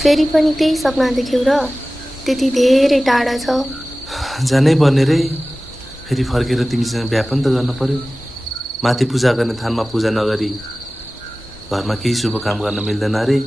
फेरि पनि त्यही सपना देख्यौ र त्यति धेरै टाढा छ। जानै पर्ने रे, फेरि फर्केर तिमीसँग बिहा पनि त गर्न पर्यो। माथि पूजा गर्ने थानमा पूजा नगरी घरमा केही शुभ काम गर्न मिल्दैन रे।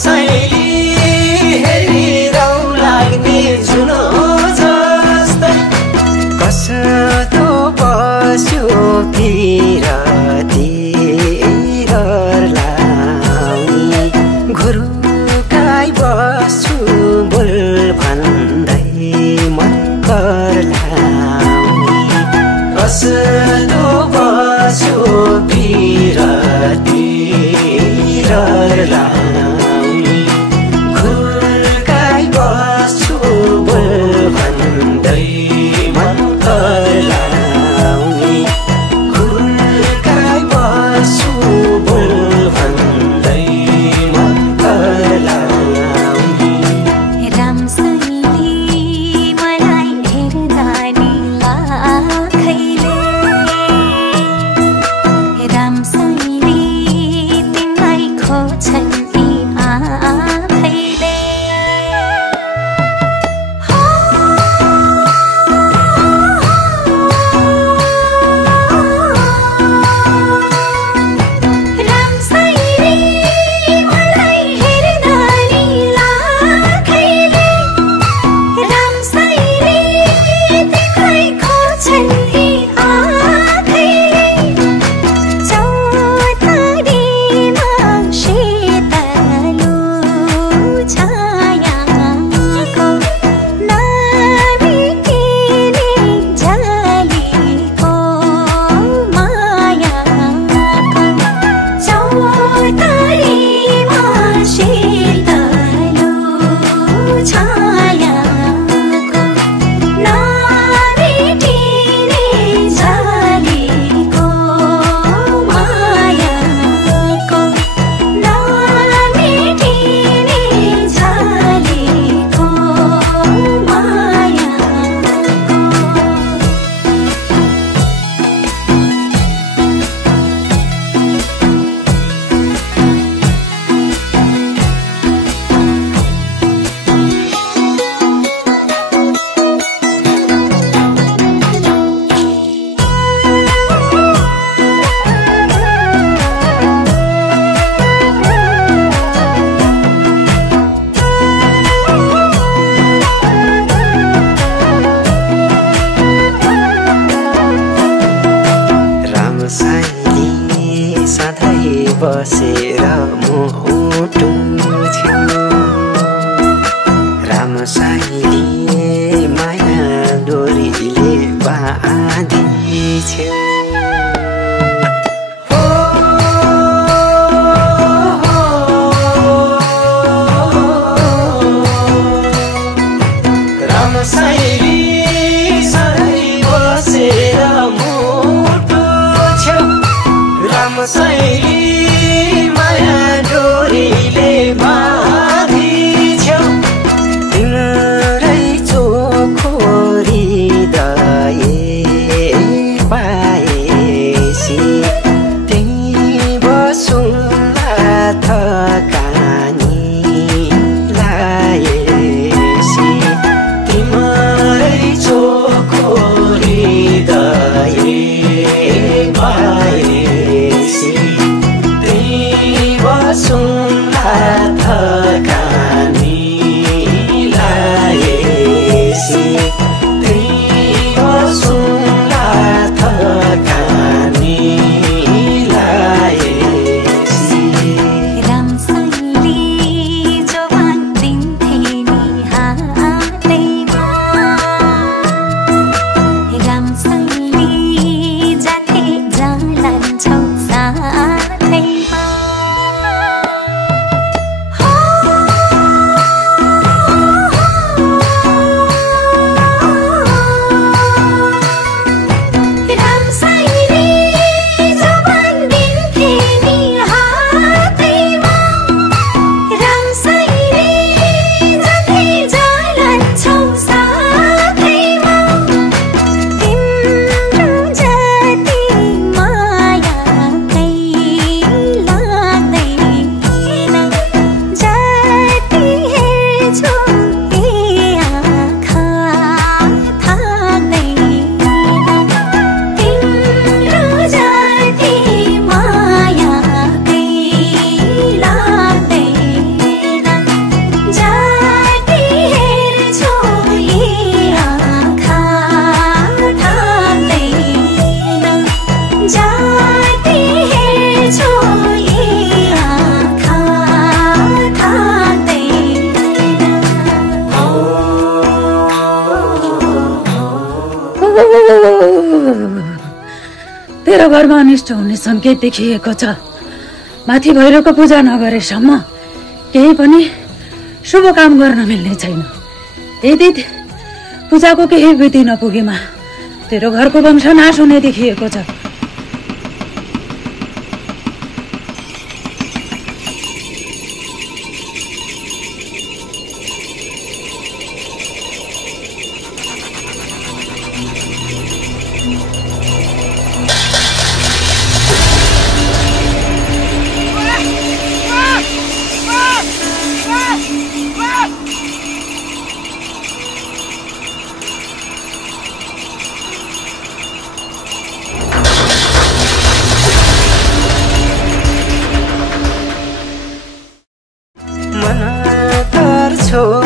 शैली हेरिरौ लाग्ने जुनो जस्तै कस्तो बस्यो पिरती गर्लाउने घुरुकाइ बस्छु बोल भन्दै मन गर्लाउने कस्तो बस्यो पिरती गर्लाउने घुरुकाइ बस्छु बोल भन्दै मन गर्लाउने घुरुकाइ बस्छु बोल भन्दै मन गर्लाउने रामसँगले मलाई हेर्दा नि लाखैले रामसँगले तिमीलाई खोज्छन् यी आँखैले रामसँगले मलाई हेर्दा नि लाखैले रामसँगले तिमीलाई खोज्छन् यी आँखैले चौतारीमा शीतलो छायाको नबिग्रिने जालीको मायाको चौतारीमा शीतलो छायाको नबिग्रिने जालीको मायाको नबिग्रिने जालीको मायाको रामसँगले सधैँ बसेर मुटु छेउ रामसँगले माया डोरीले बाँधिछेउ रामसँगले सधैँ बसेर मुटु छेउ रामसँगले माया डोरीले बाँधिछेउ तिम्रै चोखो हृदय पाए तेरो घरमा अनिष्ट हुने सङ्केत देखिएको छ। माथि भैरवको पूजा नगरेसम्म केही पनि शुभ काम गर्न मिल्ने छैन। यदि पूजाको केही विधि नपुगेमा तेरो घरको वंश नाश हुने देखिएको छ। मन गर्छौ